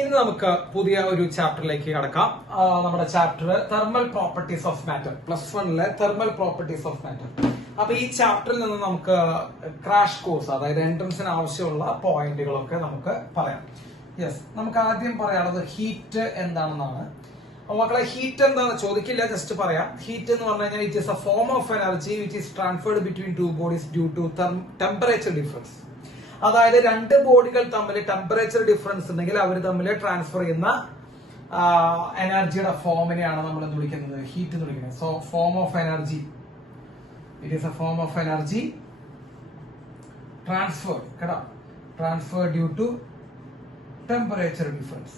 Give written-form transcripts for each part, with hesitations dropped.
ഇനി നമുക്ക് പുതിയ ഒരു ചാപ്റ്ററിലേക്ക് കടക്കാം. നമ്മുടെ chapter thermal properties of matter, +1 thermal properties of matter. അപ്പൊ ഈ ചാപ്റ്ററിൽ നിന്ന് നമുക്ക് ക്രാഷ് കോഴ്സ്, അതായത് എൻട്രൻസിന് ആവശ്യമുള്ള പോയിന്റുകളൊക്കെ നമുക്ക് പറയാം. യെസ്, നമുക്ക് ആദ്യം പറയാനുള്ളത് ഹീറ്റ് എന്താണെന്നാണ്. മക്കളെ, ഹീറ്റ് എന്താണെന്ന് ചോദിക്കില്ല, ജസ്റ്റ് പറയാം. ഹീറ്റ് എന്ന് പറഞ്ഞു കഴിഞ്ഞാൽ it is a form of energy which is transferred between two bodies due to temperature difference. അതായത് രണ്ട് ബോഡികൾ തമ്മിൽ ടെമ്പറേച്ചർ ഡിഫറൻസ് ഉണ്ടെങ്കിൽ അവർ തമ്മിൽ ട്രാൻസ്ഫർ ചെയ്യുന്ന എനർജിയുടെ ഫോമിനെയാണ് നമ്മൾ എന്ത് വിളിക്കുന്നത്? ഹീറ്റ് എന്ന് വിളിക്കുന്നത്. So form of energy, it is a form of energy transfer due to temperature difference.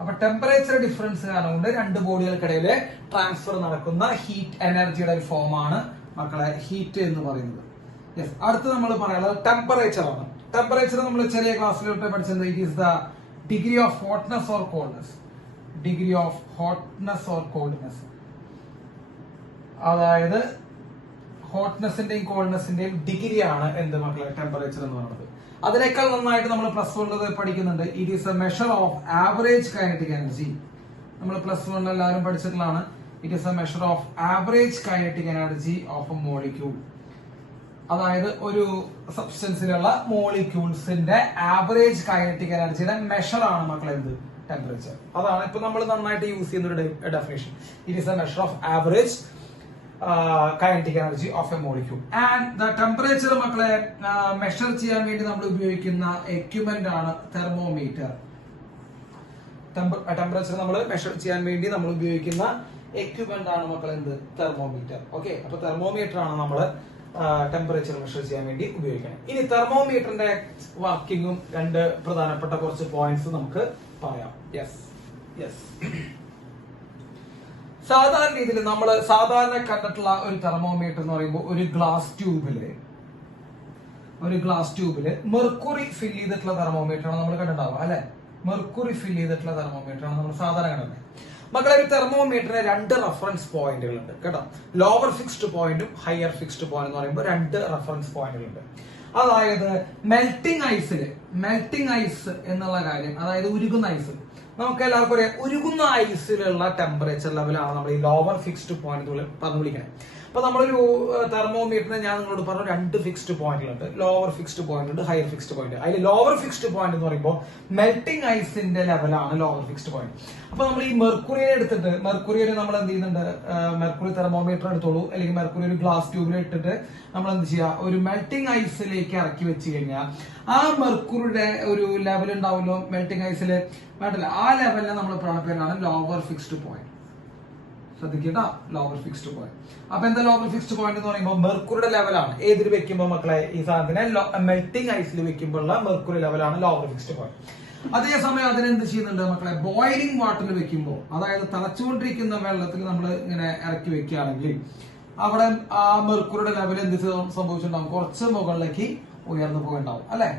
അപ്പൊ ടെമ്പറേച്ചർ ഡിഫറൻസ് കാരണം കൊണ്ട് രണ്ട് ബോഡികൾക്കിടയിൽ ട്രാൻസ്ഫർ നടക്കുന്ന ഹീറ്റ് എനർജിയുടെ ഒരു ഫോമാണ് മക്കളെ ഹീറ്റ് എന്ന് പറയുന്നത്. യെസ്, അടുത്ത് നമ്മൾ പറയാനുള്ളത് ടെമ്പറേച്ചർ ആണ്. ടെമ്പറേച്ചർ നമ്മൾ ചെറിയ ക്ലാസ്സിലോട്ട് പഠിച്ചത് it is the degree of hotness or coldness. Degree of hotness or coldness, അതായത് ഹോട്ട്നെസിന്റെയും കോൾഡ്നെസിന്റെയും ഡിഗ്രിയാണ് എന്ത് മക്കളെ ടെമ്പറേച്ചർ എന്ന് പറയുന്നത്. അതിനേക്കാൾ നന്നായിട്ട് നമ്മൾ +1 പഠിക്കുന്നുണ്ട്. It is a measure of average kinetic energy. നമ്മൾ +1 എല്ലാവരും പഠിച്ചിട്ടുള്ളതാണ്. It is a measure of average kinetic energy of a molecule. അതായത് ഒരു സബ്സ്റ്റൻസിലുള്ള മോളിക്യൂൾസിന്റെ ആവറേജ് കൈനറ്റിക് എനർജിയുടെ മെഷർ ആണ് മക്കളെ എന്ത്? ടെമ്പറേച്ചർ. അതാണ് ഇപ്പൊ നമ്മൾ നന്നായിട്ട് യൂസ് ചെയ്യുന്ന ഒരു definition. It is a measure of average kinetic energy of a molecule. And the temperature മക്കളെ മെഷർ ചെയ്യാൻ വേണ്ടി നമ്മൾ ഉപയോഗിക്കുന്ന എക്യുപ്മെന്റ് ആണ് തെർമോമീറ്റർ. ടെമ്പറേച്ചർ നമ്മൾ മെഷർ ചെയ്യാൻ വേണ്ടി നമ്മൾ ഉപയോഗിക്കുന്ന എക്യുപ്മെന്റ് ആണ് മക്കളെ എന്ത്? തെർമോമീറ്റർ. ഓക്കെ, അപ്പൊ തെർമോമീറ്റർ ആണ് നമ്മൾ ടെമ്പറേച്ചർ മെഷർ ചെയ്യാൻ വേണ്ടി ഉപയോഗിക്കുന്നത്. ഇനി തെർമോമീറ്ററിന്റെ വർക്കിങ്ങും രണ്ട് പ്രധാനപ്പെട്ട കുറച്ച് പോയിന്റ്സ് നമുക്ക് പറയാം. യെസ് സാധാരണ രീതിയിൽ നമ്മൾ സാധാരണ കണ്ടിട്ടുള്ള ഒരു തെർമോമീറ്റർ എന്ന് പറയുമ്പോൾ ഒരു ഗ്ലാസ് ട്യൂബില് മെർക്കുറി ഫിൽ ചെയ്തിട്ടുള്ള തെർമോമീറ്റർ ആണ് നമ്മൾ കണ്ടിട്ടുണ്ടാവുക, അല്ലെ? മെർക്കുറി ഫിൽ ചെയ്തിട്ടുള്ള തെർമോമീറ്റർ ആണ് നമ്മൾ സാധാരണ കണ്ടത്. മക്കളെ, ഒരു തെർമോമീറ്ററിന് രണ്ട് റെഫറൻസ് പോയിന്റുകൾ ഉണ്ട് കേട്ടോ. ലോവർ ഫിക്സ്ഡ് പോയിന്റും ഹയർ ഫിക്സ്ഡ് പോയിന്റ് എന്ന് പറയുമ്പോൾ രണ്ട് റെഫറൻസ് പോയിന്റുകളുണ്ട്. അതായത് മെൽറ്റിംഗ് ഐസ് എന്നുള്ള കാര്യം, അതായത് ഉരുകുന്ന ഐസ്, നമുക്ക് എല്ലാവർക്കും അറിയാം. ഉരുകുന്ന ഐസിലുള്ള ടെമ്പറേച്ചർ ലെവലാണ് നമ്മൾ ഈ ലോവർ ഫിക്സ്ഡ് പോയിന്റ് പറഞ്ഞു വിളിക്കുന്നത്. അപ്പൊ നമ്മളൊരു തെർമോമീറ്ററിന് ഞാൻ നിങ്ങളോട് പറഞ്ഞു രണ്ട് ഫിക്സ്ഡ് പോയിന്റുകളുണ്ട്. ലോവർ ഫിക്സ്ഡ് പോയിന്റ് ഉണ്ട്, ഹയർ ഫിക്സ്ഡ് പോയിന്റ്. അതിൽ ലോവർ ഫിക്സ്ഡ് പോയിന്റ് എന്ന് പറയുമ്പോൾ മെൽറ്റിംഗ് ഐസിന്റെ ലെവലാണ് ലോവർ ഫിക്സ്ഡ് പോയിന്റ്. അപ്പൊ നമ്മൾ ഈ മെർക്കുറിയെ എടുത്തിട്ട്, മെർക്കുറിയിൽ നമ്മൾ എന്ത് ചെയ്യുന്നുണ്ട്? മെർക്കുറി തെർമോമീറ്റർ എടുത്തോളൂ, അല്ലെങ്കിൽ മെർക്കുറി ഒരു ഗ്ലാസ് ട്യൂബിൽ ഇട്ടിട്ട് നമ്മൾ എന്ത് ചെയ്യുക? ഒരു മെൽറ്റിംഗ് ഐസിലേക്ക് ഇറക്കി വെച്ച് കഴിഞ്ഞാൽ ആ മെർക്കുറിയുടെ ഒരു ലെവൽ ഉണ്ടാവുമല്ലോ മെൽറ്റിംഗ് ഐസിൽ, വേണ്ടല്ല, ആ ലെവലിനെ നമ്മൾ പേരാണ് ലോവർ ഫിക്സ്ഡ് പോയിന്റ്. ശ്രദ്ധിക്കട്ടോ, ലോവർ ഫിക്സ്ഡ് പോയിന്റ്. അപ്പൊ എന്താ ലോവർ ഫിക്സ്ഡ് പോയിന്റ് എന്ന് പറയുമ്പോൾ മെർക്കുറിയുടെ ലെവലാണ്. ഏതിൽ വെക്കുമ്പോൾ മക്കളെ? ഈ സാധനത്തിനെ മെൽറ്റിംഗ് ഐസിൽ വെക്കുമ്പോഴുള്ള മെർക്കുറി ലെവലാണ് ലോവർ ഫിക്സ്ഡ് പോയിന്റ്. അതേസമയം അതിനെന്ത് ചെയ്യുന്നുണ്ട് മക്കളെ? ബോയിലിംഗ് വാട്ടറിൽ വെക്കുമ്പോൾ, അതായത് തിളച്ചുകൊണ്ടിരിക്കുന്ന വെള്ളത്തിൽ നമ്മൾ ഇങ്ങനെ ഇറക്കി വെക്കുകയാണെങ്കിൽ അവിടെ ആ മെർക്കുറിയുടെ ലെവൽ എന്ത് സംഭവിച്ചിട്ടുണ്ടാവും? കുറച്ച് മുകളിലേക്ക് ഉയർന്നു പോയിണ്ടാവും, അല്ലെ?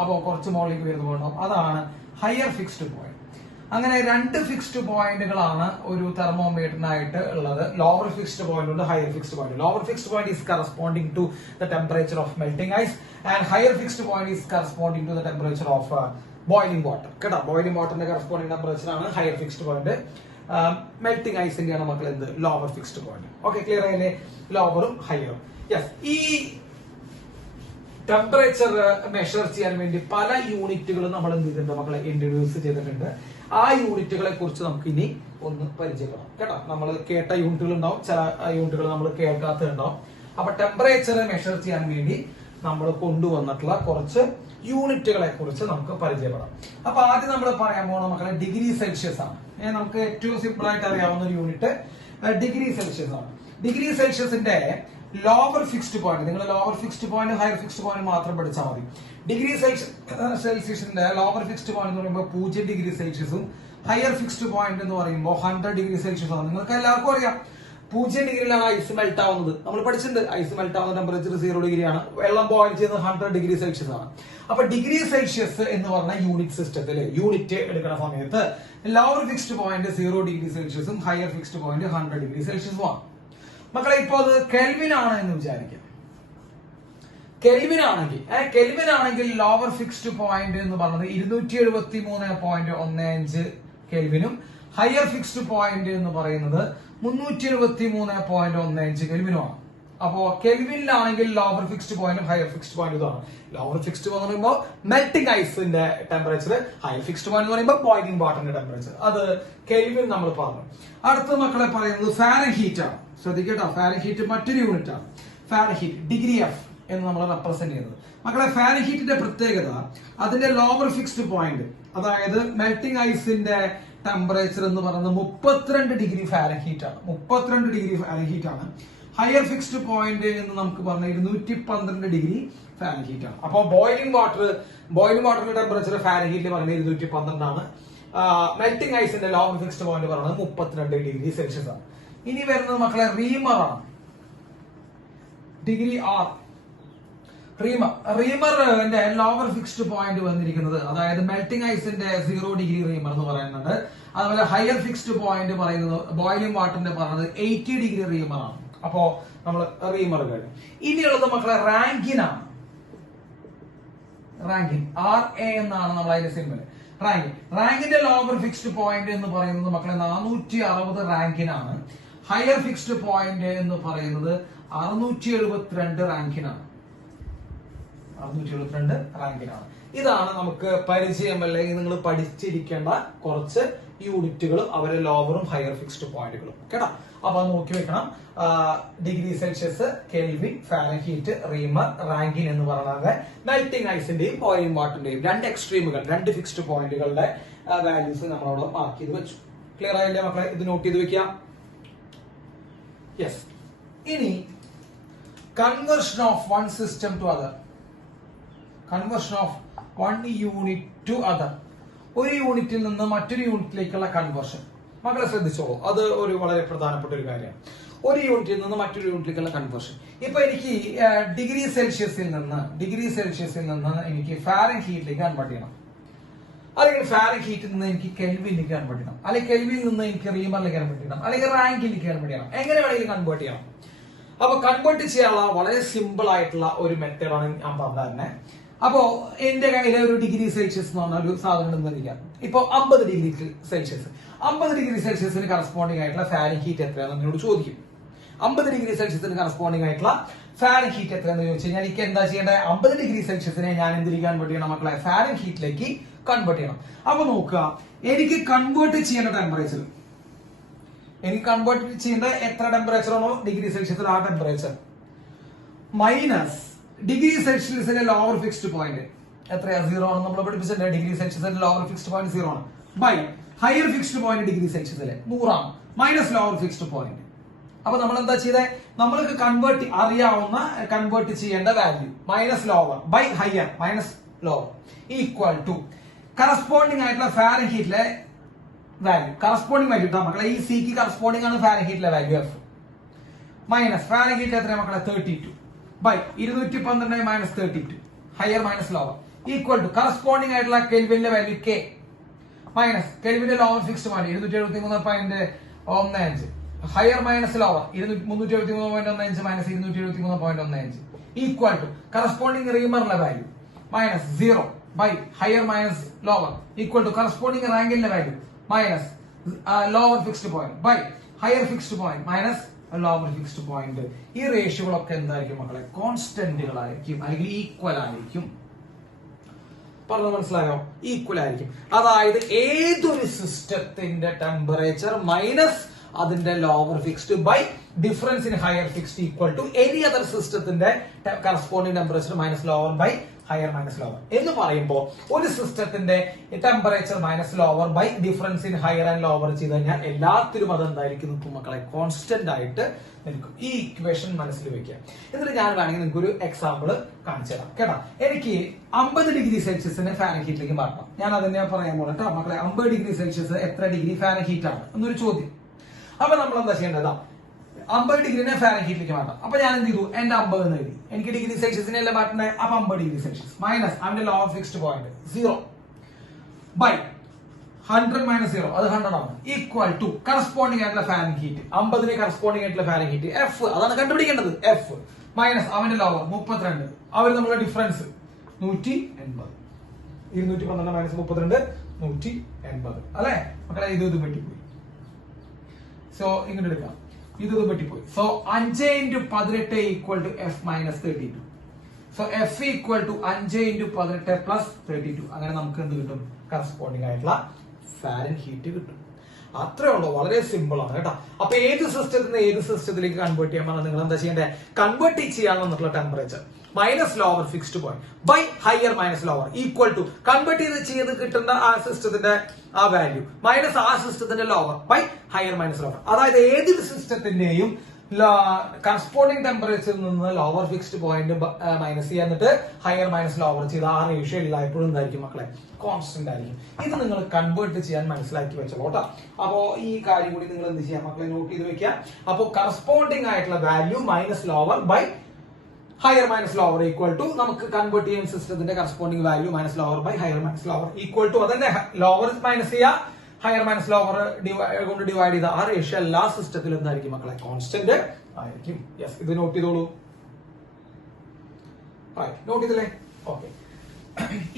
അപ്പൊ കുറച്ച് മുകളിലേക്ക് ഉയർന്നു പോയിണ്ടാവും. അതാണ് ഹയർ ഫിക്സ്ഡ് പോയിന്റ്. അങ്ങനെ രണ്ട് ഫിക്സ്ഡ് പോയിന്റുകളാണ് ഒരു തെർമോമീറ്ററിനായിട്ട് ഉള്ളത്. ലോവർ ഫിക്സ്ഡ് പോയിന്റ് ഉണ്ട്, higher fixed point. Lower fixed point is corresponding to the temperature of melting ice and higher fixed point is corresponding to the temperature of boiling water. കേട്ടോ, boiling വാട്ടറിന്റെ corresponding temperature ആണ് higher fixed point. Melting ഐസിന്റെയാണ് മക്കൾ എന്ത്? Lower fixed point. Okay, clear ആയില്ലേ? ലോവറും ഹയറും. Yes, ഈ ടെമ്പറേച്ചർ മെഷർ ചെയ്യാൻ വേണ്ടി പല യൂണിറ്റുകളും നമ്മൾ എന്ത് ചെയ്തിട്ടുണ്ട് മക്കളെ? ഇൻട്രൊഡ്യൂസ് ചെയ്തിട്ടുണ്ട്. ആ യൂണിറ്റുകളെ കുറിച്ച് നമുക്ക് ഇനി ഒന്ന് പരിചയപ്പെടാം കേട്ടോ. നമ്മൾ കേട്ട യൂണിറ്റുകൾ ഉണ്ടാവും, ചില യൂണിറ്റുകൾ നമ്മൾ കേൾക്കാത്തതുണ്ടാവും. അപ്പൊ ടെമ്പറേച്ചർ മെഷർ ചെയ്യാൻ വേണ്ടി നമ്മൾ കൊണ്ടുവന്നിട്ടുള്ള കുറച്ച് യൂണിറ്റുകളെ കുറിച്ച് നമുക്ക് പരിചയപ്പെടാം. അപ്പൊ ആദ്യം നമ്മൾ പറയാൻ പോകുന്ന മക്കളെ ഡിഗ്രി സെൽഷ്യസ് ആണ്. നമുക്ക് ഏറ്റവും സിമ്പിൾ ആയിട്ട് അറിയാവുന്ന ഒരു യൂണിറ്റ് ഡിഗ്രി സെൽഷ്യസ് ആണ്. ഡിഗ്രി സെൽഷ്യസിന്റെ ലോവർ ഫിക്സ്ഡ് പോയിന്റ്, നിങ്ങൾ lower fixed point higher fixed point മാത്രം പഠിച്ചാൽ മതി. ഡിഗ്രി സെൽഷ്യസിന്റെ ലോവർ ഫിക്സ്ഡ് പോയിന്റ് എന്ന് പറയുമ്പോൾ 0 ഡിഗ്രി സെൽഷ്യസും ഹയർ ഫിക്സ്ഡ് പോയിന്റ് എന്ന് പറയുമ്പോൾ 100 ഡിഗ്രി സെൽഷ്യസ് ആണ്. നിങ്ങൾക്ക് എല്ലാവർക്കും അറിയാം 0 ഡിഗ്രിയിലാണ് ഐസ് മെൽറ്റ് ആവുന്നത്. നമ്മൾ പഠിച്ചിട്ടുണ്ട് ഐസ് മെൽറ്റ് ആവുന്ന ടെമ്പറേച്ചർ 0 ഡിഗ്രിയാണ്. വെള്ളം ബോയിൽ ചെയ്യുന്നത് 100 ഡിഗ്രി സെൽഷ്യസ് ആണ്. അപ്പൊ ഡിഗ്രി സെൽഷ്യസ് എന്ന് പറഞ്ഞ യൂണിറ്റ് സിസ്റ്റത്തിൽ യൂണിറ്റ് എടുക്കുന്ന സമയത്ത് ലോവർ ഫിക്സ്ഡ് പോയിന്റ് 0 ഡിഗ്രി സെൽഷ്യസും ഹയർ ഫിക്സ്ഡ് പോയിന്റ് 100 ഡിഗ്രി സെൽഷ്യസും ആണ്. മക്കളെ, ഇപ്പൊ അത് കെൽവിൻ ആണ് എന്ന് വിചാരിക്കാം. കെൽവിൻ ആണെങ്കിൽ ലോവർ ഫിക്സ്ഡ് പോയിന്റ് എന്ന് പറഞ്ഞത് 273.15 കെൽവിനും ഹയർ ഫിക്സ്ഡ് പോയിന്റ് എന്ന് പറയുന്നത് 373.15 കെൽവിനുമാണ്. അപ്പോ കെൽവിനിലാണെങ്കിൽ ലോവർ ഫിക്സ്ഡ് പോയിന്റും ഹയർ ഫിക്സ്ഡ് പോയിന്റും ഇതാണ്. ലോവർ ഫിക്സ്ഡ് എന്ന് പറയുമ്പോൾ മെൽറ്റിംഗ് ഐസിന്റെ ടെമ്പറേച്ചർ, ഹയർ ഫിക്സ്ഡ് പോയിന്റ് എന്ന് പറയുമ്പോൾ ബോയിലിംഗ് വാട്ടറിന്റെ ടെമ്പറേച്ചർ. അത് കെൽവിൻ നമ്മൾ പറഞ്ഞു. അടുത്ത മക്കളെ പറയുന്നത് ഫാരൻഹീറ്റ് ആണ്. ശ്രദ്ധിക്കട്ടോ, ഫാരൻഹീറ്റ് മറ്റൊരു യൂണിറ്റ് ആണ്. ഫാരൻഹീറ്റ് ഡിഗ്രി എഫ് എന്ന് നമ്മൾ റെപ്രസെന്റ് ചെയ്യുന്നത്. മക്കളെ ഫാരൻഹീറ്റിന്റെ പ്രത്യേകത അതിന്റെ ലോവർ ഫിക്സ്ഡ് പോയിന്റ്, അതായത് മെൽറ്റിംഗ് ഐസിന്റെ ടെമ്പറേച്ചർ എന്ന് പറയുന്നത് 32 ഡിഗ്രി ഫാരൻഹീറ്റ് ആണ്. 32 ഡിഗ്രി ഫാരൻഹീറ്റ് ആണ്. ഹയർ ഫിക്സ്ഡ് പോയിന്റ് എന്ന് നമുക്ക് പറഞ്ഞ 212 ഡിഗ്രി ഫാരൻഹീറ്റ് ആണ്. അപ്പോൾ ബോയിലിംഗ് വാട്ടറിന്റെ ടെമ്പറേച്ചർ ഫാരൻഹീറ്റിൽ പറയുന്നത് 212 ആണ്. മെൽറ്റിംഗ് ഐസിന്റെ ലോവർ ഫിക്സ്ഡ് പോയിന്റ് പറയുന്നത് 32 ഡിഗ്രി സെൽഷ്യസ് ആണ്. ഇനി വരുന്നത് മക്കളെ റീമർ ആണ്. Degree R. റീമറിന്റെ ലോവർ ഫിക്സ്ഡ് പോയിന്റ് വന്നിരിക്കുന്നത്, അതായത് മെൽറ്റിംഗ് ഐസിന്റെ 0 ഡിഗ്രി റീമർ എന്ന് പറയുന്നുണ്ട്. അതുപോലെ ഹയർ ഫിക്സ്ഡ് പോയിന്റ് പറയുന്നത് ബോയിലിംഗ് വാട്ടറിന്റെ പറയുന്നത് 80 ഡിഗ്രി റീമർ ആണ്. അപ്പോ നമ്മൾ റീമർ കഴിഞ്ഞു. ഇനിയുള്ളത് മക്കളെ റാങ്കിൻ ആണ്. റാങ്കിൻ RA എന്നാണ് നമ്മൾ അതിന്റെ സിമ്പിൾ. റാങ്കിന്റെ ലോവർ ഫിക്സ്ഡ് പോയിന്റ് എന്ന് പറയുന്നത് മക്കളെ 460 റാങ്കിൻ ആണ്. ഹയർ ഫിക്സ്ഡ് പോയിന്റ് എന്ന് പറയുന്നത് 672 റാങ്കിനാണ്. 672 റാങ്കിനാണ്. ഇതാണ് നമുക്ക് പരിചയം, അല്ലെങ്കിൽ നിങ്ങൾ പഠിച്ചിരിക്കേണ്ട കുറച്ച് യൂണിറ്റുകളും അവരെ ലോവറും ഹയർ ഫിക്സ്ഡ് പോയിന്റുകളും കേട്ടോ. അപ്പൊ നോക്കി വെക്കണം. Degree Celsius, kelvin, Fahrenheit, Reimer, Rankine എന്ന് പറയുന്നത് മെൽറ്റിംഗ് ഐസിന്റെയും ബോയിലിംഗ് വാട്ടറിന്റെയും 2 എക്സ്ട്രീമുകൾ, 2 ഫിക്സ്ഡ് പോയിന്റുകളുടെ വാല്യൂസ് നമ്മളവിടെ മാർക്ക് ചെയ്ത് വെച്ചു. ക്ലിയർ ആയില്ലേ മക്കളെ? ഇത് നോട്ട് ചെയ്ത് വെക്കാം. യെസ്. ഇനി conversion of one system to other. Conversion of one unit to other. ഒരു യൂണിറ്റിൽ നിന്ന് മറ്റൊരു യൂണിറ്റിലേക്കുള്ള കൺവേർഷൻ. മക്കളെ ശ്രദ്ധിച്ചോളൂ, അത് ഒരു വളരെ പ്രധാനപ്പെട്ട ഒരു കാര്യമാണ്. ഒരു യൂണിറ്റിൽ നിന്ന് മറ്റൊരു യൂണിറ്റിലേക്കുള്ള കൺവേർഷൻ. ഇപ്പൊ എനിക്ക് ഡിഗ്രി സെൽഷ്യസിൽ നിന്ന് എനിക്ക് ഫാരൻഹീറ്റിലേക്ക് കൺവേർട്ട് ചെയ്യണം, അല്ലെങ്കിൽ ഫാരൻഹീറ്റിൽ നിന്ന് എനിക്ക് കെൽവിനിലേക്ക് കൺവേർട്ട് ചെയ്യണം, അല്ലെങ്കിൽ കെൽവിനിൽ നിന്ന് എനിക്ക് റീമറിലേക്ക് കൺവേർട്ട് ചെയ്യണം, അല്ലെങ്കിൽ റാങ്കിലേക്ക് കൺവേർട്ട് ചെയ്യണം. എങ്ങനെ വേണമെങ്കിലും കൺവേർട്ട് ചെയ്യണം. അപ്പൊ കൺവേർട്ട് ചെയ്യാനുള്ള വളരെ സിമ്പിൾ ആയിട്ടുള്ള ഒരു മെത്തേഡാണ് ഞാൻ പറഞ്ഞത് തന്നെ. അപ്പോ എന്റെ കയ്യിലെ ഒരു ഡിഗ്രി സെൽഷ്യസ് എന്ന് പറഞ്ഞ ഒരു സാധനം ഉണ്ടെന്നിരിക്കാം. ഇപ്പൊ 50 ഡിഗ്രി സെൽഷ്യസ്. 50 ഡിഗ്രി സെൽഷ്യസിന് കറസ്പോണ്ടിങ് ആയിട്ടുള്ള ഫാരൻഹീറ്റ് എത്രയാണെന്ന് എന്നോട് ചോദിക്കും. 50 ഡിഗ്രി സെൽഷ്യസിന് കറസ്പോണ്ടിങ് ആയിട്ടുള്ള ഫാരൻഹീറ്റ് എത്രയാണെന്ന് ചോദിച്ചു കഴിഞ്ഞാൽ എനിക്ക് എന്താ ചെയ്യേണ്ടത്? 50 ഡിഗ്രി സെൽഷ്യസിനെ ഞാൻ എന്തിലേക്ക് കൺവേർട്ട് ചെയ്യണം മക്കളെ? ഫാരൻഹീറ്റിലേക്ക് കൺവേർട്ട് ചെയ്യണം. അപ്പൊ നോക്കുക, എനിക്ക് കൺവേർട്ട് ചെയ്യേണ്ട ടെമ്പറേച്ചർ, എനിക്ക് കൺവേർട്ട് ചെയ്യേണ്ട എത്ര ടെമ്പറേച്ചർ ആണോ ഡിഗ്രി സെൽഷ്യസിൽ ആ ടെമ്പറേച്ചർ മൈനസ് ഡിഗ്രി സെൽഷ്യസിന്റെ ലോവർ ഫിക്സ്ഡ് പോയിന്റ് എത്രയാ? 0 ആണ്. നമ്മൾ പഠിപ്പിച്ചിട്ടുണ്ട് ഡിഗ്രി സെൽഷ്യസിന്റെ ലോവർ ഫിക്സ്ഡ് പോയിന്റ് 0 ആണ്. By higher fixed point degree സെൽഷ്യസിലെ 100 ആണ്, മൈനസ് ലോവർ ഫിക്സ്ഡ് പോയിന്റ്. അപ്പൊ നമ്മൾ എന്താ ചെയ്തേ? നമ്മൾക്ക് കൺവേർട്ട് ചെയ്യേണ്ട value minus lower by higher minus lower equal to corresponding ആയിട്ടുള്ള ഫാരൻഹീറ്റിലെ വാല്യൂ. കറസ്പോണ്ടിങ് വാല്യൂ ഇട്ടാ മക്കളെ, ഈ സിക്ക് കറസ്പോണ്ടിങ് ആണ് ഫാരൻഹീറ്റിലെ വാല്യൂ എഫ് മൈനസ് ഫാരൻഹീറ്റ് എത്രയാണ് മക്കളെ? 32 by 212 minus 32 higher minus lower equal to corresponding ആയിട്ടുള്ള കെൽവിന്റെ വാല്യൂ കെ മൈനസ് കെൽവിന്റെ lower fixed value 273.15 higher minus lower 373.15 minus 273.15 equal to corresponding റീമറിലെ value minus 0 by higher minus lower equal to corresponding റാങ്കിന്റെ value minus lower fixed point by higher fixed point minus lower fixed point. ഈ റേഷ്യോകളൊക്കെ എന്തായിരിക്കും മക്കളെ? കോൺസ്റ്റന്റുകളായിരിക്കും, അല്ലെങ്കിൽ equal ആയിരിക്കും. പറഞ്ഞത് മനസ്സിലായോ? ഈക്വൽ ആയിരിക്കും. അതായത് ഏതൊരു സിസ്റ്റത്തിന്റെ ടെമ്പറേച്ചർ മൈനസ് അതിന്റെ lower fixed by difference in higher fixed equal to any other സിസ്റ്റത്തിന്റെ corresponding temperature minus lower by higher minus lower എന്ന് പറയുമ്പോൾ ഒരു സിസ്റ്റത്തിന്റെ temperature minus lower by difference in higher and lower ചെയ്ത് കഴിഞ്ഞാൽ എല്ലാത്തിലും അത് എന്തായിരിക്കും നിൽക്കും മക്കളെ? കോൺസ്റ്റന്റ് ആയിട്ട് നിൽക്കും. ഈ ഇക്വേഷൻ മനസ്സിൽ വെക്കുക. എന്നിട്ട് ഞാൻ വേണമെങ്കിൽ നിങ്ങൾക്ക് ഒരു എക്സാമ്പിൾ കാണിച്ചു തരാം കേട്ടോ. എനിക്ക് 50 ഡിഗ്രി സെൽഷ്യസിനെ ഫാരൻഹീറ്റിലേക്ക് മാറ്റണം. ഞാൻ അതിനെ പറയാൻ പോലെ കേട്ടോ മക്കളെ. 50 ഡിഗ്രി സെൽഷ്യസ് എത്ര ഡിഗ്രി ഫാരൻഹീറ്റ് ആണ് എന്നൊരു ചോദ്യം. അപ്പൊ നമ്മൾ എന്താ ചെയ്യേണ്ടതാ? 50 ഡിഗ്രിനെ ഫാരൻഹീറ്റിലേക്ക് മാറ്റാം. അപ്പൊ ഞാൻ എന്ത് ചെയ്തു? എന്റെ 50 എന്ന് എഴുതി. എനിക്ക് ഡിഗ്രി സെൽഷ്യസിനെ അല്ലേ മാറ്റണേ? അപ്പൊ 50 ഡിഗ്രി സെൽഷ്യസ് മൈനസ് അവന്റെ lower fixed point 0 by 100 minus 0 അത് 100 ആണ് ഈക്വൽ ടു കറസ്പോണ്ടിങ് ആയിട്ടുള്ള ഫാരൻഹീറ്റ് 50ന് കറസ്പോണ്ടിങ് ആയിട്ടുള്ള ഫാരൻഹീറ്റ് എഫ്, അതാണ് കണ്ടുപിടിക്കേണ്ടത്. എഫ് മൈനസ് അവന്റെ ലോവർ 32, അവർ നമ്മളെ ഡിഫറൻസ് 180. 212 മൈനസ് 32 180 അല്ലെ മക്കളെ. ഇത് പറ്റിപ്പോയി. സോ ഇങ്ങോട്ട് എടുക്കാം. ഇത് പറ്റിപ്പോയി. So 5 × 18 equal to F minus 32. So F equal to 5 × 18 plus 32. അങ്ങനെ നമുക്ക് എന്ത് കിട്ടും? കറസ്പോണ്ടിങ് ആയിട്ടുള്ള ഫാരൻഹീറ്റ് കിട്ടും. അത്രേ ഉള്ളൂ. വളരെ സിമ്പിൾ ആണ് കേട്ടോ. അപ്പൊ ഏത് സിസ്റ്റത്തിൽ നിന്ന് ഏത് സിസ്റ്റത്തിലേക്ക് കൺവേർട്ട് ചെയ്യാൻ പറഞ്ഞാൽ നിങ്ങൾ എന്താ ചെയ്യേണ്ടത്? കൺവേർട്ട് ചെയ്യാനുള്ള temperature minus lower fixed point by higher minus lower equal to convert ചെയ്ത് കിട്ടുന്ന ആ സിസ്റ്റത്തിന്റെ ആ വാല്യൂ മൈനസ് ആ സിസ്റ്റത്തിന്റെ lower by higher minus lower. അതായത് ഏതൊരു സിസ്റ്റത്തിന്റെയും കറസ്പോണ്ടിങ് ടെമ്പറേച്ചറിൽ നിന്ന് ലോവർ ഫിക്സ്ഡ് പോയിന്റ് മൈനസ് ചെയ്യാൻ എന്നിട്ട് ഹയർ മൈനസ് ലോവർ ചെയ്ത് ആ റേഷ്യോ എല്ലായ്പ്പോഴും എന്തായിരിക്കും മക്കളെ? കോൺസ്റ്റന്റ് ആയിരിക്കും. ഇത് നിങ്ങൾ കൺവേർട്ട് ചെയ്യാൻ മനസ്സിലാക്കി വെച്ചോളൂ കേട്ടോ. അപ്പോ ഈ കാര്യം കൂടി നിങ്ങൾ എന്ത് ചെയ്യാം മക്കളെ? നോട്ട് ചെയ്ത് വെക്കുക. അപ്പോ കറസ്പോണ്ടിങ് ആയിട്ടുള്ള value minus lower by higher minus lower equal to നമുക്ക് കൺവേർട്ട് ചെയ്യുന്ന സിസ്റ്റത്തിന്റെ corresponding value minus lower by higher minus lower equal to അതന്നെ ലോവർ മൈനസ് ചെയ്യുക ഹയർ മൈനസ് ലോവർ കൊണ്ട് ഡിവൈഡ് ചെയ്ത ആ റേഷ്യോ എല്ലാ സിസ്റ്റത്തിലും എന്തായിരിക്കും മക്കളെ? കോൺസ്റ്റന്റ് ആയിരിക്കും. യെസ്, ഇത് നോട്ട് ചെയ്തോളൂ. നോട്ട് ചെയ്തില്ലേ? ഓക്കെ.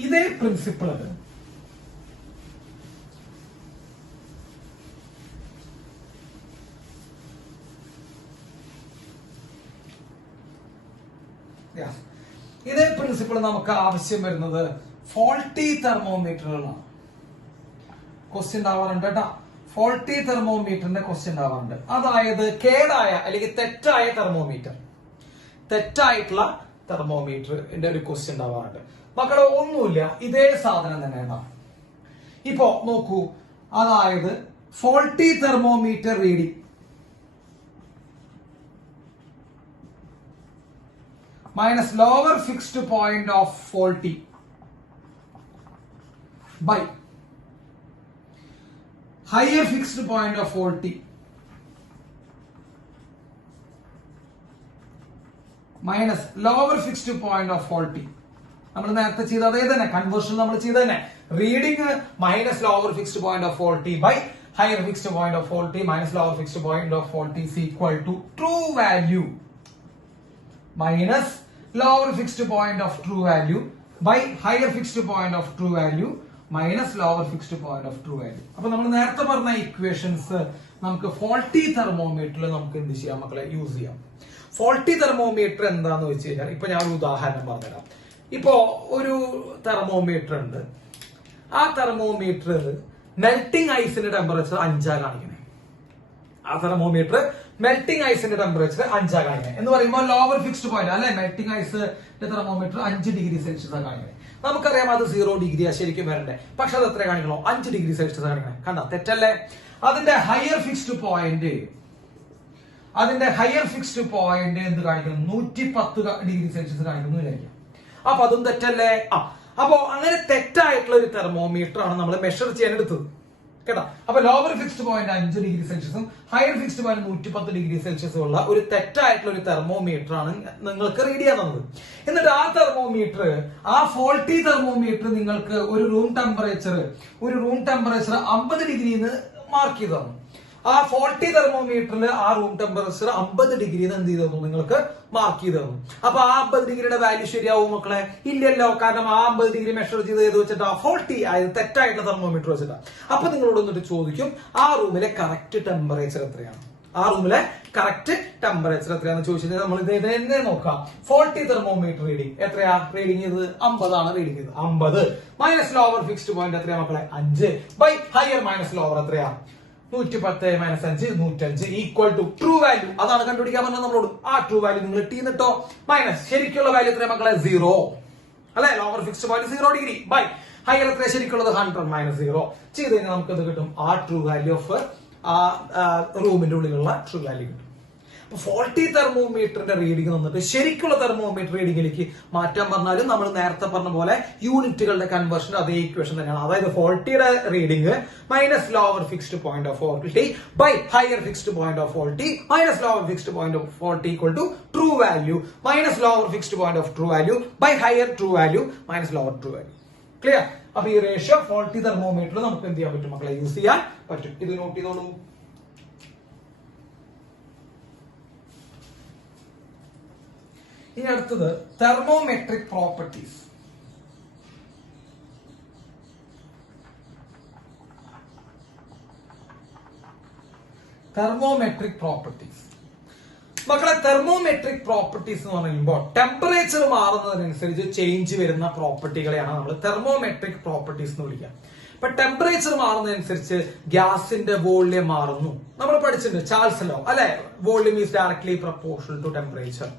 ഇതേ പ്രിൻസിപ്പിൾ നമുക്ക് ആവശ്യം വരുന്നത് ഫോൾട്ടി തെർമോമീറ്ററുകളാണ്. ക്വസ്റ്റ്യൻ ഉണ്ടാവാറുണ്ട് കേട്ടോ. ഫോൾട്ടി തെർമോമീറ്ററിന്റെ ക്വസ്റ്റ്യൻ ഉണ്ടാവാറുണ്ട്. അതായത് കേടായ അല്ലെങ്കിൽ തെറ്റായിട്ടുള്ള തെർമോമീറ്ററിന്റെ ഒരു ക്വസ്റ്റ്യൻ ഉണ്ടാവാറുണ്ട്. മക്കളെ ഒന്നുമില്ല, ഇതേ സാധനം തന്നെ ഉണ്ടാവും. ഇപ്പോ നോക്കൂ, അതായത് faulty thermometer reading minus lower fixed point of faulty by higher fixed point of faulty minus lower fixed point of faulty. നമ്മൾ നേരത്തെ ചെയ്ത അതേ തന്നെ കൺവേർഷൻ നമ്മൾ ചെയ്ത തന്നെ. Reading minus lower fixed point of faulty by higher fixed point of faulty minus lower fixed point of faulty is equal to true value minus lower fixed point of true value by higher fixed point of true value minus lower fixed point of true value. അപ്പൊ നമ്മൾ നേരത്തെ പറഞ്ഞ equations നമുക്ക് faulty തെർമോമീറ്ററിൽ നമുക്ക് എന്ത് ചെയ്യാം മക്കളെ? Use ചെയ്യാം. ഫോൾട്ടി തെർമോമീറ്റർ എന്താന്ന് വെച്ച് കഴിഞ്ഞാൽ ഇപ്പൊ ഞാൻ ഒരു ഉദാഹരണം പറഞ്ഞുതരാം. ഇപ്പോ ഒരു തെർമോമീറ്റർ ഉണ്ട്. ആ തെർമോമീറ്റർ മെൽറ്റിംഗ് ഐസിന്റെ ടെമ്പറേച്ചർ 5 കാണിക്കണേ. ആ തെർമോമീറ്റർ മെൽറ്റിംഗ് ഐസിന്റെ ടെമ്പറേച്ചർ 5 കാണിക്കണേ എന്ന് പറയുമ്പോൾ ലോവർ ഫിക്സ്ഡ് പോയിന്റ് അല്ലെ? മെൽറ്റിംഗ് ഐസിന്റെ തെർമോമീറ്റർ 5 ഡിഗ്രി സെൽഷ്യസ് കാണിക്കണേ. നമുക്കറിയാം അത് 0 ഡിഗ്രിയാ ശരിക്കും വരണ്ടേ. പക്ഷെ അത് എത്ര കാണിക്കണോ? 5 ഡിഗ്രി സെൽഷ്യസ് കാണിക്കണേ. കണ്ട തെറ്റല്ലേ? അതിന്റെ ഹയർ ഫിക്സ്ഡ് പോയിന്റ് എന്ത് കാണിക്കുന്നു? 110 ഡിഗ്രി സെൽഷ്യസ് കാണിക്കുന്നു വിചാരിക്കാം. അപ്പൊ അതും തെറ്റല്ലേ? അപ്പോ അങ്ങനെ തെറ്റായിട്ടുള്ള ഒരു തെർമോമീറ്റർ ആണ് നമ്മൾ മെഷർ ചെയ്യാൻ എടുത്തത് കേട്ടോ. അപ്പൊ ലോവർ ഫിക്സ്ഡ് പോയിന്റ് 5 ഡിഗ്രി സെൽഷ്യസും ഹയർ ഫിക്സ്ഡ് പോയിന്റ് 110 ഡിഗ്രി സെൽഷ്യസും ഉള്ള ഒരു തെറ്റായിട്ടുള്ള ഒരു തെർമോമീറ്റർ ആണ് നിങ്ങൾക്ക് റീഡ് ചെയ്യാൻ തന്നത്. എന്നിട്ട് ആ തെർമോമീറ്റർ, ആ ഫോൾട്ടി തെർമോമീറ്റർ നിങ്ങൾക്ക് ഒരു റൂം ടെമ്പറേച്ചർ 50 ഡിഗ്രിന്ന് മാർക്ക് ചെയ്ത് തന്നു. ആ ഫോൾട്ടി തെർമോമീറ്ററിൽ ആ റൂം ടെമ്പറേച്ചർ 50 ഡിഗ്രിന്ന് എന്ത് ചെയ്തു തന്നു? നിങ്ങൾക്ക് മാർക്ക് ചെയ്ത് തന്നു. അപ്പൊ ആ 50 ഡിഗ്രിയുടെ വാല്യൂ ശരിയാവും മക്കളെ? ഇല്ലല്ലോ. കാരണം ആ 50 ഡിഗ്രി മെഷർ ചെയ്ത് ഏത് വെച്ചിട്ടാ? ഫോൾട്ടി ആയത് തെറ്റായിട്ടുള്ള തെർമോമീറ്റർ വെച്ചിട്ടാ. അപ്പൊ നിങ്ങളോട് വന്നിട്ട് ചോദിക്കും ആ റൂമിലെ കറക്റ്റ് ടെമ്പറേച്ചർ എത്രയാണ്? ചോദിച്ചാൽ നമ്മൾ ഇത് തന്നെ നോക്കാം. ഫോൾട്ടി തെർമോമീറ്റർ റീഡിംഗ് എത്രയാ? റീഡിംഗ് ചെയ്ത് 50 ആണ് റീഡിംഗ് ചെയ്ത് 50 മൈനസ് ലോവർ ഫിക്സ്ഡ് പോയിന്റ് എത്രയാ മക്കളെ? 5 ബൈ ഹയർ മൈനസ് ലോവർ എത്രയാ? 110 minus 5 105 equal to true value. അതാണ് കണ്ടുപിടിക്കാൻ പറഞ്ഞത് നമ്മളോട്. ആ ട്രൂ വാല്യൂ നിങ്ങൾ ഇട്ടിട്ടോ മൈനസ് ശരിക്കുള്ള വാല്യൂ എത്രയാ മക്കളെ? 0 അല്ലെ? Lower fixed point 0 degree by higher എത്ര ശരിക്കുള്ളത്? 100 മൈനസ് 0 ചെയ്ത് കഴിഞ്ഞാൽ നമുക്ക് ഇത് കിട്ടും. ആ ട്രൂ വാല്യൂ ഓഫ് ആ റൂമിന്റെ ഉള്ളിലുള്ള ട്രൂ വാല്യൂ കിട്ടും. ഫോൾട്ടി തെർമോമീറ്ററിന്റെ റീഡിംഗ് വന്നിട്ട് ശരിക്കുള്ള തെർമോമീറ്റർ റീഡിംഗിലേക്ക് മാറ്റാൻ പറഞ്ഞാലും നമ്മൾ നേരത്തെ പറഞ്ഞ പോലെ യൂണിറ്റുകളുടെ കൺവേർഷൻ അതേ ഇക്വേഷൻ തന്നെയാണ്. അതായത് ഫോൾട്ടിയുടെ reading minus lower fixed point of faulty by higher fixed point of faulty minus lower fixed point of faulty equal to true value minus lower fixed point of true value by higher true value minus lower true value. Clear? അപ്പൊ ഈ ratio faulty തെർമോമീറ്ററിൽ നമുക്ക് എന്ത് ചെയ്യാൻ പറ്റും മക്കളെ? Use ചെയ്യാൻ പറ്റും. ഇത് നോട്ട് ചെയ്തോളൂ. ഇനി അടുത്തത് തെർമോമെട്രിക് പ്രോപ്പർട്ടീസ്. തെർമോമെട്രിക് പ്രോപ്പർട്ടീസ് മക്കളെ, തെർമോമെട്രിക് പ്രോപ്പർട്ടീസ് എന്ന് പറയുമ്പോൾ ടെമ്പറേച്ചർ മാറുന്നതിനനുസരിച്ച് ചേഞ്ച് വരുന്ന പ്രോപ്പർട്ടികളെയാണ് നമ്മൾ തെർമോമെട്രിക് പ്രോപ്പർട്ടീസ് എന്ന് വിളിക്കുക. ഇപ്പൊ ടെമ്പറേച്ചർ മാറുന്നതനുസരിച്ച് ഗ്യാസിന്റെ വോള്യം മാറുന്നു. നമ്മൾ പഠിച്ചിട്ടുണ്ട് ചാൾസ് ലോ അല്ലെ, volume is directly proportional to temperature.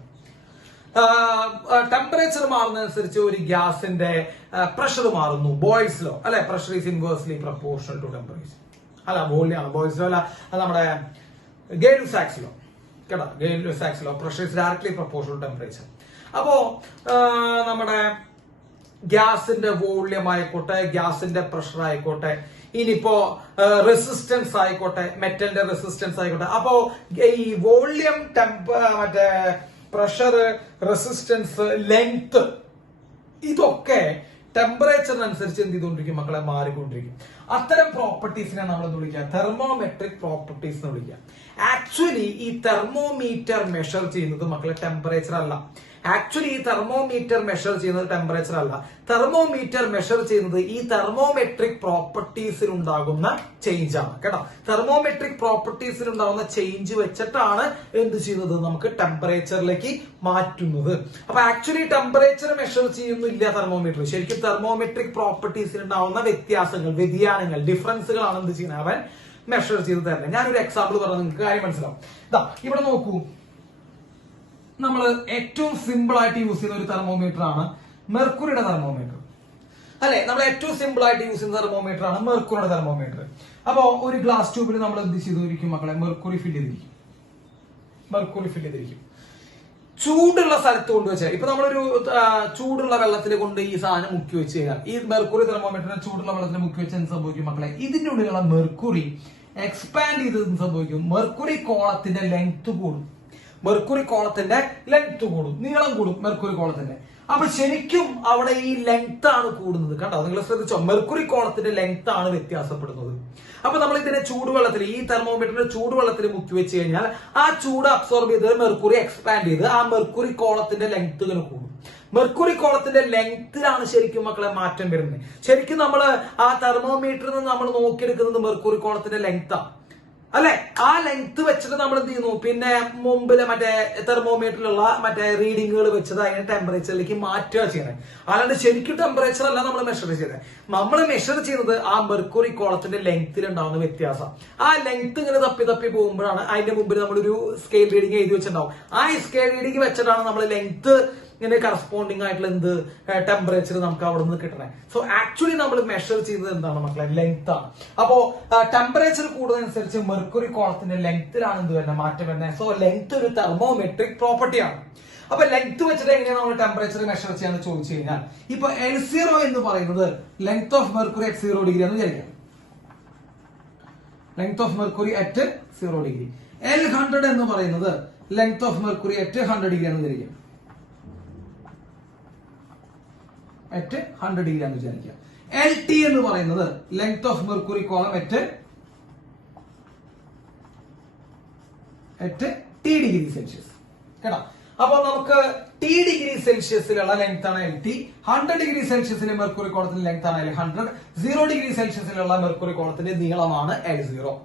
Temperature മാറുന്നതനുസരിച്ച് ഒരു ഗ്യാസിന്റെ പ്രഷർ മാറുന്നു, ബോയ്സ് ലോ അല്ലെ, pressure is inversely proportional to temperature. അല്ല വോള്യം ആണ് ബോയ്സ് ലോ, അല്ല അത് നമ്മുടെ ഗേ-ലുസാക്സ് ലോ കേട്ടോ, Gay Lussac's law, pressure is directly proportional to temperature. അപ്പോ നമ്മുടെ ഗ്യാസിന്റെ വോള്യം ആയിക്കോട്ടെ, ഗ്യാസിന്റെ പ്രഷർ ആയിക്കോട്ടെ, ഇനിയിപ്പോ റെസിസ്റ്റൻസ് ആയിക്കോട്ടെ, മെറ്റലിന്റെ റെസിസ്റ്റൻസ് ആയിക്കോട്ടെ, അപ്പോ ഈ വോള്യം, മറ്റേ പ്രഷർ, റെസിസ്റ്റൻസ്, ലെങ്ത്, ഇതൊക്കെ ടെമ്പറേച്ചറിനനുസരിച്ച് എന്ത് ചെയ്തുകൊണ്ടിരിക്കും മക്കളെ, മാറിക്കൊണ്ടിരിക്കും. അത്തരം പ്രോപ്പർട്ടീസിനെ നമ്മൾ എന്ത് വിളിക്കുക, തെർമോമെട്രിക് പ്രോപ്പർട്ടീസ് എന്ന് വിളിക്കുക. ആക്ച്വലി ഈ തെർമോമീറ്റർ മെഷർ ചെയ്യുന്നത് മക്കളെ ടെമ്പറേച്ചർ അല്ല. ഈ തെർമോമീറ്റർ മെഷർ ചെയ്യുന്നത് ടെമ്പറേച്ചർ അല്ല. തെർമോമീറ്റർ മെഷർ ചെയ്യുന്നത് ഈ തെർമോമെട്രിക് പ്രോപ്പർട്ടീസിൽ ഉണ്ടാകുന്ന ചേഞ്ച് ആണ് കേട്ടോ. തെർമോമെട്രിക് പ്രോപ്പർട്ടീസിൽ ഉണ്ടാകുന്ന ചേഞ്ച് വെച്ചിട്ടാണ് എന്ത് ചെയ്യുന്നത്, നമുക്ക് ടെമ്പറേച്ചറിലേക്ക് മാറ്റുന്നത്. അപ്പൊ ആക്ച്വലി ടെമ്പറേച്ചർ മെഷർ ചെയ്യുന്നില്ല തെർമോമീറ്റർ. ശരിക്കും തെർമോമെട്രിക് പ്രോപ്പർട്ടീസിൽ ഉണ്ടാകുന്ന വ്യത്യാസങ്ങൾ, വ്യതിയാനങ്ങൾ, ഡിഫറൻസുകളാണ് എന്ത് ചെയ്യുന്നത്, അവൻ മെഷർ ചെയ്ത് തരുന്നത്. ഞാനൊരു എക്സാമ്പിൾ പറഞ്ഞാൽ നിങ്ങൾക്ക് കാര്യം മനസ്സിലാവും. ഇവിടെ നോക്കൂ, നമ്മൾ ഏറ്റവും സിമ്പിൾ ആയിട്ട് യൂസ് ചെയ്യുന്ന ഒരു തെർമോമീറ്റർ ആണ് മെർക്കുറിയുടെ തെർമോമീറ്റർ അല്ലെ. നമ്മൾ ഏറ്റവും സിമ്പിൾ ആയിട്ട് യൂസ് ചെയ്യുന്ന തെർമോമീറ്റർ ആണ് മെർക്കുറിയുടെ തെർമോമീറ്റർ. അപ്പോ ഒരു ഗ്ലാസ് ട്യൂബിൽ നമ്മൾ എന്ത് ചെയ്തിരിക്കും മക്കളെ, മെർക്കുറി ഫില്ല് ചെയ്തിരിക്കും. ചൂടുള്ള സ്ഥലത്ത് കൊണ്ടുവച്ചാൽ, ഇപ്പൊ നമ്മളൊരു ചൂടുള്ള വെള്ളത്തിൽ കൊണ്ട് ഈ സാധനം മുക്കി വെച്ച് കഴിഞ്ഞാൽ, ഈ മെർക്കുറി തെർമോമീറ്ററിനെ ചൂടുള്ള വെള്ളത്തിൽ മുക്കി വെച്ച് എന്ത് സംഭവിക്കും മക്കളെ, ഇതിന്റെ ഉള്ളിലുള്ള മെർക്കുറി എക്സ്പാൻഡ് ചെയ്ത് എന്ത് സംഭവിക്കും, മെർക്കുറി കോളത്തിന്റെ ലെങ്ത് കൂടും. നീളം കൂടും മെർക്കുറി കോളത്തിന്റെ. അപ്പൊ ശരിക്കും അവിടെ ഈ ലെങ്ത് ആണ് കൂടുന്നത് കണ്ടോ, നിങ്ങൾ ശ്രദ്ധിച്ചോ, മെർക്കുറി കോളത്തിന്റെ ലെങ്ത് ആണ് വ്യത്യാസപ്പെടുന്നത്. അപ്പൊ നമ്മൾ ഇതിനെ ചൂടുവെള്ളത്തിൽ, ഈ തെർമോമീറ്ററിന്റെ ചൂടുവെള്ളത്തിൽ മുക്കി വെച്ച് കഴിഞ്ഞാൽ ആ ചൂട് അബ്സോർബ് ചെയ്ത് മെർക്കുറി എക്സ്പാൻഡ് ചെയ്ത് ആ മെർക്കുറി കോളത്തിന്റെ ലെങ്ത് ഇങ്ങനെ കൂടും. മെർക്കുറി കോളത്തിന്റെ ലെങ്ത്തിലാണ് ശരിക്കും മക്കളെ മാറ്റം വരുന്നത്. ശരിക്കും നമ്മൾ ആ തെർമോമീറ്ററിൽ നിന്ന് നമ്മൾ നോക്കിയെടുക്കുന്നത് മെർക്കുറി കോളത്തിന്റെ ലെങ്താണ് അല്ലെ. ആ ലെങ്ത് വെച്ചിട്ട് നമ്മൾ എന്ത് ചെയ്യുന്നു, പിന്നെ മുമ്പിലെ മറ്റേ തെർമോമീറ്ററിലുള്ള മറ്റേ റീഡിങ്ങുകൾ വെച്ചത് അതിനെ ടെമ്പറേച്ചറിലേക്ക് മാറ്റുക ചെയ്യണേ. അല്ലാണ്ട് ശരിക്കും ടെമ്പറേച്ചർ അല്ല നമ്മൾ മെഷർ ചെയ്തത്. നമ്മൾ മെഷർ ചെയ്യുന്നത് ആ മെർക്കുറി കോളത്തിന്റെ ലെങ്ത്തിൽ ഉണ്ടാവുന്ന വ്യത്യാസം. ആ ലെങ്ത് ഇങ്ങനെ തപ്പി പോകുമ്പോഴാണ് അതിന്റെ മുമ്പിൽ നമ്മളൊരു സ്കെയിൽ റീഡിങ് എഴുതി വെച്ചിട്ടുണ്ടാവും. ആ സ്കെയിൽ റീഡിങ് വെച്ചിട്ടാണ് നമ്മൾ ലെങ്ത് ഇങ്ങനെ കറസ്പോണ്ടിങ് ആയിട്ടുള്ള എന്ത് ടെമ്പറേച്ചർ നമുക്ക് അവിടെ നിന്ന് കിട്ടണേ. സോ ആക്ച്വലി നമ്മൾ മെഷർ ചെയ്യുന്നത് എന്താണ് മക്കളെ, ലെങ്ത് ആണ്. അപ്പോ ടെമ്പറേച്ചർ കൂടുന്നതനുസരിച്ച് മെർക്കുറി കോളത്തിന്റെ ലെങ്ത്തിലാണ് എന്ത് വരുന്നത്, മാറ്റം വരുന്നത്. സോ ലെങ്ത് ഒരു തെർമോമെട്രിക് പ്രോപ്പർട്ടിയാണ്. അപ്പൊ ലെങ്ത് വെച്ചിട്ട് എങ്ങനെയാണ് നമ്മൾ ടെമ്പറേച്ചർ മെഷർ ചെയ്യാന്ന് ചോദിച്ചു കഴിഞ്ഞാൽ, ഇപ്പൊ L0 എന്ന് പറയുന്നത് length of mercury at 0 degree എന്ന് വിചാരിക്കാം. Length of mercury at 0 degree. L100 എന്ന് പറയുന്നത് length of mercury at 100 degree എന്ന് വിചാരിക്കാം. അറ്റ് 100 ഡിഗ്രി എന്ന് വിചാരിക്കുക. LT എന്ന് പറയുന്നത് length of mercury column at T degree Celsius കേട്ടോ. അപ്പൊ നമുക്ക് T ഡിഗ്രി സെൽഷ്യസിലുള്ള ലെങ്ത് ആണ് LT, 100 ഡിഗ്രി സെൽഷ്യസിലെ മെർക്കുറി കോളത്തിന്റെ ലെങ്ത് ആണ് L100, 0 ഡിഗ്രി സെൽഷ്യസിലുള്ള മെർക്കുറി കോളത്തിന്റെ നീളമാണ് L0.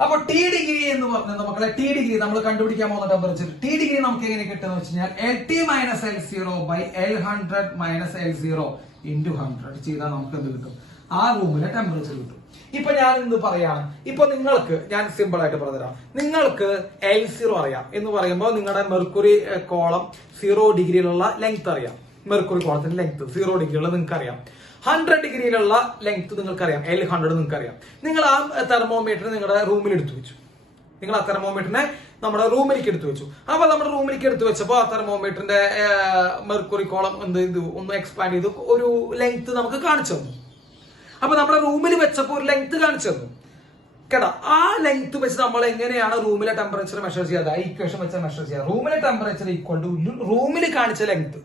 അപ്പൊ T ഡിഗ്രി എന്ന് പറഞ്ഞാൽ മക്കളെ, T ഡിഗ്രി നമ്മൾ കണ്ടുപിടിക്കാൻ പോകുന്ന ടെമ്പറേച്ചർ, T ഡിഗ്രി നമുക്ക് എങ്ങനെ കിട്ടുന്ന വെച്ച് കഴിഞ്ഞാൽ LT minus L0 by L100 minus L0 into 100 ചെയ്താൽ നമുക്ക് എന്ത് കിട്ടും, ആ റൂമിലെ ടെമ്പറേച്ചർ കിട്ടും. ഇപ്പൊ ഞാൻ എന്ത് പറയാണ്, ഇപ്പൊ നിങ്ങൾക്ക് ഞാൻ സിമ്പിൾ ആയിട്ട് പറഞ്ഞുതരാം. നിങ്ങൾക്ക് L0 അറിയാം എന്ന് പറയുമ്പോൾ നിങ്ങളുടെ മെർക്കുറി കോളം 0 ഡിഗ്രിയിലുള്ള ലെങ്ത് അറിയാം. മെർക്കുറി കോളത്തിന്റെ ലെങ്ത് 0 ഡിഗ്രിയുള്ള നിങ്ങൾക്ക് അറിയാം. 100 ഡിഗ്രിയിലുള്ള ലെങ്ത് നിങ്ങൾക്കറിയാം, L100 നിങ്ങൾക്കറിയാം. നിങ്ങൾ ആ തെർമോമീറ്റർ നിങ്ങളുടെ റൂമിൽ എടുത്തു വെച്ചു. നിങ്ങൾ ആ തെർമോമീറ്ററിനെ നമ്മുടെ റൂമിലേക്ക് എടുത്തു വെച്ചു. അപ്പൊ നമ്മുടെ റൂമിലേക്ക് എടുത്തു വെച്ചപ്പോ ആ തെർമോമീറ്ററിന്റെ മെർക്കുറി കോളം എന്ത് ചെയ്തു, ഒന്ന് എക്സ്പാൻഡ് ചെയ്തു, ഒരു ലെങ്ത് നമുക്ക് കാണിച്ചു തന്നു. അപ്പൊ നമ്മുടെ റൂമിൽ വെച്ചപ്പോ ഒരു ലെങ്ത് കാണിച്ചു തന്നു കേട്ടോ. ആ ലെങ്ത് വെച്ച് നമ്മൾ എങ്ങനെയാണ് റൂമിലെ ടെമ്പറേച്ചർ മെഷർ ചെയ്യാതെ, ഇക്വേഷൻ വെച്ച് മെഷർ ചെയ്യാം. റൂമിലെ ടെമ്പറേച്ചർ ഈക്വൽ ടു റൂമിൽ കാണിച്ച ലെങ്ത്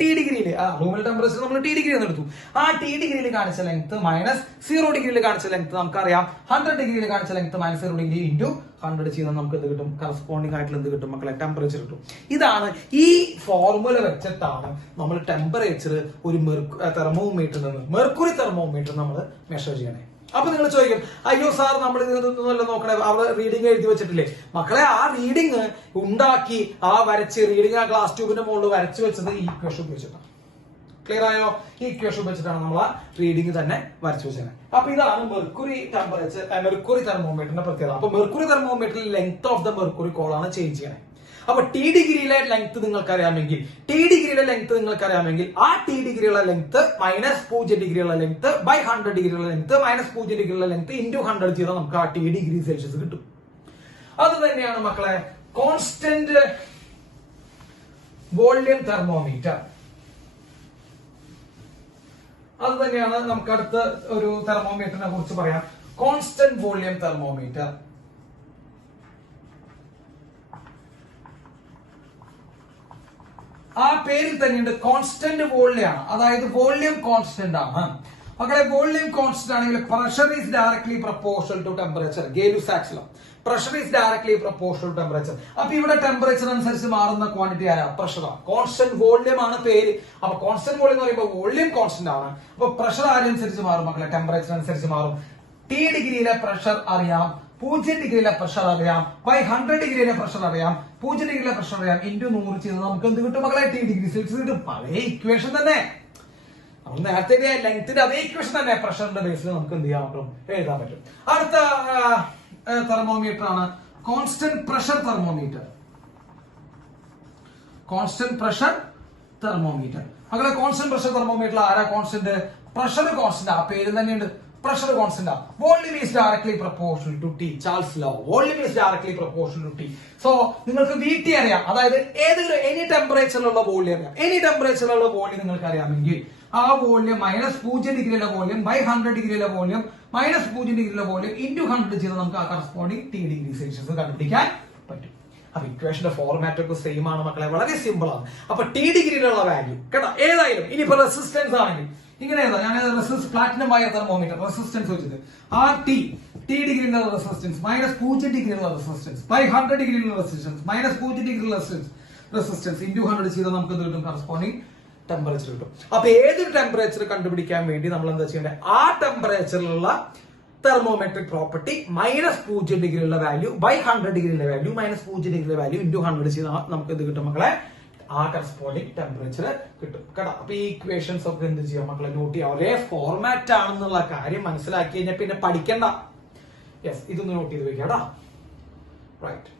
ടി ഡിഗ്രിയിൽ റൂമിൽ ടെമ്പറേച്ചർ നമ്മൾ ടി ഡിഗ്രി എന്ന് എടുത്തു. ആ ടി ഡിഗ്രിയിൽ കാണിച്ച ലെങ്ത് മൈനസ് 0 ഡിഗ്രിയിൽ കാണിച്ച ലെങ്ത് നമുക്കറിയാം 100 ഡിഗ്രിയിൽ കാണിച്ച ലെങ്ത് മൈനസ് 0 ഡിഗ്രി ഇൻറ്റു 100 ചെയ്താൽ നമുക്ക് എന്ത് കിട്ടും? കറസ്പോണ്ടിങ് ആയിട്ടുള്ള എന്ത് കിട്ടും മക്കളെ? ടെമ്പറേച്ചർ കിട്ടും. ഇതാണ് ഈ ഫോർമുല വെച്ചിട്ടാണ് നമ്മൾ ടെമ്പറേച്ചർ ഒരു തെർമോമീറ്ററിൽ നിന്ന് മെർക്കുറി തെർമോമീറ്റർ നമ്മൾ മെഷർ ചെയ്യണേ. അപ്പൊ നിങ്ങൾ ചോദിക്കും, അയ്യോ സാർ നമ്മൾ ഇതൊന്നുമല്ല നോക്കണേ, അവിടെ റീഡിംഗ് എഴുതി വെച്ചിട്ടില്ലേ? മക്കളെ, ആ റീഡിങ് ഉണ്ടാക്കി ആ വരച്ച് റീഡിംഗ് ആ ഗ്ലാസ് ട്യൂബിന്റെ മുകളിൽ വരച്ചു വെച്ചത് ഈ ഇക്വേഷൻ ഉപയോഗിച്ചിട്ടാണ്. ക്ലിയർ ആയോ? ഈ ഇക്വേഷൻ ഉപയോഗിച്ചിട്ടാണ് നമ്മൾ ആ റീഡിംഗ് തന്നെ വരച്ചു വെച്ചത്. അപ്പൊ ഇതാണ് മെർക്കുറി ടെമ്പറേച്ചർ, മെർക്കുറി തെർമോമീറ്ററിന്റെ പ്രത്യേകത. അപ്പൊ മെർക്കുറി തെർമോമീറ്ററിൽ ലെങ്ത് ഓഫ് ദ മെർക്കുറി കോളാണ് ചേഞ്ച് ചെയ്യണേ. അപ്പൊ ടി ഡിഗ്രിയിലെ ലെങ്ത് നിങ്ങൾക്ക് അറിയാമെങ്കിൽ ആ ടി ഡിഗ്രിയുള്ള ലെങ്ത് മൈനസ് 0 ഡിഗ്രിയുള്ള ലെങ്ത് ബൈ 100 ഡിഗ്രിയുള്ള ലെങ്ത് മൈനസ് 0 ഡിഗ്രിയുള്ള ലെങ്ത് ഇൻറ്റു 100 ചെയ്താൽ നമുക്ക് ആ ടി ഡിഗ്രി സെൽഷ്യസ് കിട്ടും. അത് തന്നെയാണ് മക്കളെ കോൺസ്റ്റന്റ് വോള്യം തെർമോമീറ്റർ. അത് തന്നെയാണ് നമുക്ക് അടുത്ത ഒരു തെർമോമീറ്ററിനെ കുറിച്ച് പറയാം. Constant volume thermometer. ആ പേരിൽ തന്നെയുണ്ട് കോൺസ്റ്റന്റ് വോള്യം, അതായത് വോള്യം കോൺസ്റ്റന്റ് ആണ്. മക്കളെ, വോള്യം കോൺസ്റ്റന്റ് ആണെങ്കിൽ pressure is directly proportional to temperature. Gay Lussac's law, pressure is directly proportional to temperature. അപ്പൊ ഇവിടെ ടെമ്പറേച്ചർ അനുസരിച്ച് മാറുന്ന ക്വാണ്ടിറ്റി ആരാ? പ്രഷറാണ്. കോൺസ്റ്റന്റ് വോള്യം ആണ് പേര്. അപ്പൊ കോൺസ്റ്റന്റ് വോള്യം എന്ന് പറയുമ്പോൾ വോള്യം കോൺസ്റ്റന്റ് ആണ്. അപ്പൊ പ്രഷർ ആരനുസരിച്ച് മാറും മക്കളെ? ടെമ്പറേച്ചർ അനുസരിച്ച് മാറും. ടി ഡിഗ്രിയിലെ പ്രഷർ അറിയാം, 0 ഡിഗ്രിയിലെ പ്രഷർ അറിയാം, ബൈ 100 ഡിഗ്രിയിലെ പ്രഷർ അറിയാം, 0 ഡിഗ്രിയിലെ പ്രഷർ അറിയാം, ഇൻറ്റു 100 ചെയ്ത് നമുക്ക് എന്ത് കിട്ടും മക്കളെ? ടി ഡിഗ്രി സെൽഷ്യസ് കിട്ടും. പഴയ ഇക്വേഷൻ തന്നെ, നമ്മൾ നേരത്തെ ലെങ്ത്തിന്റെ അതേ ഇക്വേഷൻ തന്നെ പ്രഷറിന്റെ ബേസിൽ നമുക്ക് എന്ത് ചെയ്യാൻ പറ്റും? എഴുതാൻ പറ്റും. അടുത്ത തെർമോമീറ്റർ ആണ് constant pressure thermometer. Constant pressure thermometer. മക്കളെ, കോൺസ്റ്റന്റ് പ്രഷർ തെർമോമീറ്റർ ആരാ കോൺസ്റ്റന്റ്? Pressure constant. ആ പേര് തന്നെയുണ്ട്, പ്രഷർ കോൺസ്റ്റന്റ് ആണ്. Volume is directly proportional to T. Charles law, volume is directly proportional to T. So നിങ്ങൾക്ക് VT അറിയാം, അതായത് ഏതെങ്കിലും എനി ടെമ്പറേച്ചറിലുള്ള വോള്യം അറിയാം. എനി ടെമ്പറേച്ചറിലുള്ള വോള്യം നിങ്ങൾക്ക് അറിയാമെങ്കിൽ ആ വോള്യം മൈനസ് 0 ഡിഗ്രിയിലെ വോള്യം ബൈ 100 ഡിഗ്രിയിലെ വോള്യം മൈനസ് 0 ഡിഗ്രിയിലെ വോള്യം ഇൻറ്റു 100 ചെയ്ത് നമുക്ക് ആ കറസ്പോണ്ടിങ് ടി ഡിഗ്രി സെൽഷ്യസ് കണ്ടുപിടിക്കാൻ പറ്റും. അപ്പൊ ഇക്വേഷന്റെ ഫോർമാറ്റ് ഒക്കെ സെയിം ആണ് മക്കളെ, വളരെ സിമ്പിൾ ആണ്. അപ്പൊ ടി ഡിഗ്രിയിലുള്ള വാല്യൂ കേട്ടോ, ഏതായാലും ഇനിയിപ്പോ റെസിസ്റ്റൻസ് ആണെങ്കിൽ ഇങ്ങനെ ഏതാ, ഞാൻ പ്ലാറ്റിനം വയർ തെർമോമീറ്റർ റെസിസ്റ്റൻസ് വെച്ചിട്ട് ടി ഡിഗ്രിയിലുള്ള റെസിസ്റ്റൻസ് മൈനസ് 0 ഡിഗ്രിയിലുള്ള റെസിസ്റ്റൻസ് ബൈ 100 ഡിഗ്രിയിലുള്ള റെസിസ്റ്റൻസ് മൈനസ് 0 ഡിഗ്രിയിലുള്ള റെസിസ്റ്റൻസ് ഇൻറ്റു 100 ചെയ്താൽ നമുക്ക് എന്ത് കിട്ടും? കറസ്പോണ്ടിങ് ടെമ്പറേച്ചർ കിട്ടും. അപ്പൊ ഏതൊരു ടെമ്പറേച്ചർ കണ്ടുപിടിക്കാൻ വേണ്ടി നമ്മൾ എന്താ ചെയ്യേണ്ടത്? ആ ടെമ്പറേച്ചറിലുള്ള തെർമോമെട്രിക് പ്രോപ്പർട്ടി മൈനസ് 0 ഡിഗ്രിയുള്ള വാല്യൂ ബൈ 100 ഡിഗ്രിയിലെ വാല്യൂ മൈനസ് 0 ഡിഗ്രിയിലെ വാല്യൂ ഇൻറ്റു 100 ചെയ്താൽ നമുക്ക് എന്ത് കിട്ടും മക്കളെ? ആ കറസ്പോണ്ടിങ് ടെമ്പറേച്ചർ കിട്ടും കേട്ടോ. അപ്പൊ ഈ ഇക്വേഷൻസ് ഒക്കെ എന്ത് ചെയ്യാം മക്കളെ? നോട്ട് ചെയ്യാം. ഒരേ ഫോർമാറ്റ് ആണെന്നുള്ള കാര്യം മനസ്സിലാക്കി കഴിഞ്ഞാൽ പിന്നെ പഠിക്കണ്ട. യെസ്, ഇതൊന്ന് നോട്ട് ചെയ്ത് വെക്കാം കേട്ടോ. റൈറ്റ്.